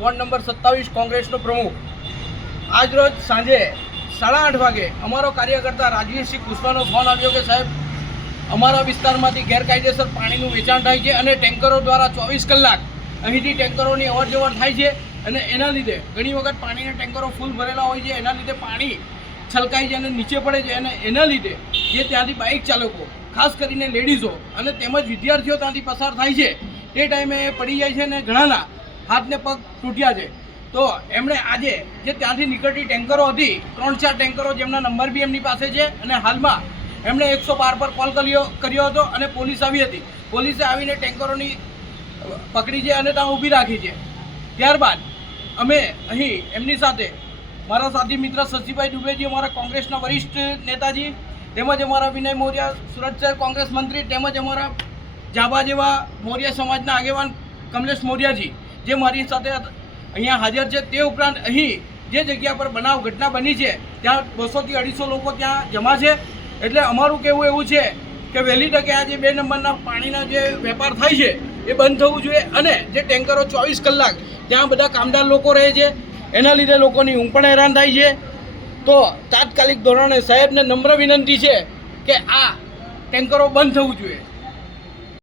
Ward number 27 કોંગ્રેસનો પ્રમુખ. આજરોજ સાંજે 8:30 વાગે અમારો કાર્યકર્તા રાજવીરસિંહ કુશવાનો ફોન આવ્યો કે સાહેબ અમારા વિસ્તારમાંથી ગેરકાયદેસર પાણીનું વેચાણ થાય છે અને ટેન્કરો દ્વારા 24 કલાક અહીંથી ટેન્કરોની અવરજવર થાય છે અને એના લીધે ઘણી વખત પાણીના ટેન્કરો ફૂલ ભરેલા હોય છે, એના લીધે પાણી છલકાઈ જાય અને નીચે પડે છે અને એના લીધે જે ત્યાંથી બાઇક ચાલકો ખાસ કરીને લેડીઝો અને તેમજ વિદ્યાર્થીઓ ત્યાંથી પસાર થાય છે તે ટાઈમે પડી જાય છે અને ઘણાના હાથને પગ તૂટ્યા છે. તો એમણે આજે જે ત્યાંથી નીકળતી ટેન્કરો હતી 3-4 ટેન્કરો જેમના નંબર બી એમની પાસે છે અને હાલમાં એમણે 112 પર કોલ કર્યો હતો અને પોલીસ આવી હતી. પોલીસે આવીને ટેન્કરોની પકડી છે અને ત્યાં ઊભી રાખી છે. ત્યારબાદ અમે અહીં એમની સાથે મારા સાથી મિત્ર શશીભાઈ દુબેજી, અમારા કોંગ્રેસના વરિષ્ઠ નેતાજી, તેમજ અમારા વિનય મૌર્ય સુરત શહેર કોંગ્રેસ મંત્રી, તેમજ અમારા જાબા જેવા મૌર્ય સમાજના આગેવાન કમલેશ મૌર્યજી જે મારી સાથે અહીંયા હાજર છે. તે ઉપરાંત અહીં જે જગ્યા પર ઘટના બની છે ત્યાં 200 થી 250 લોકો ત્યાં જમા છે. એટલે અમારું કહેવું એવું છે કે વહેલી તકે આ જે 2 નંબરના પાણીના જે વેપાર થાય છે એ બંધ થવું જોઈએ અને જે ટેન્કરો 24 કલાક ત્યાં બધા કામદાર લોકો રહે છે એના લીધે લોકોની ઊંઘ પણ હેરાન થાય છે. તો તાત્કાલિક ધોરણે સાહેબને નમ્ર વિનંતી છે કે આ ટેન્કરો બંધ થવું જોઈએ.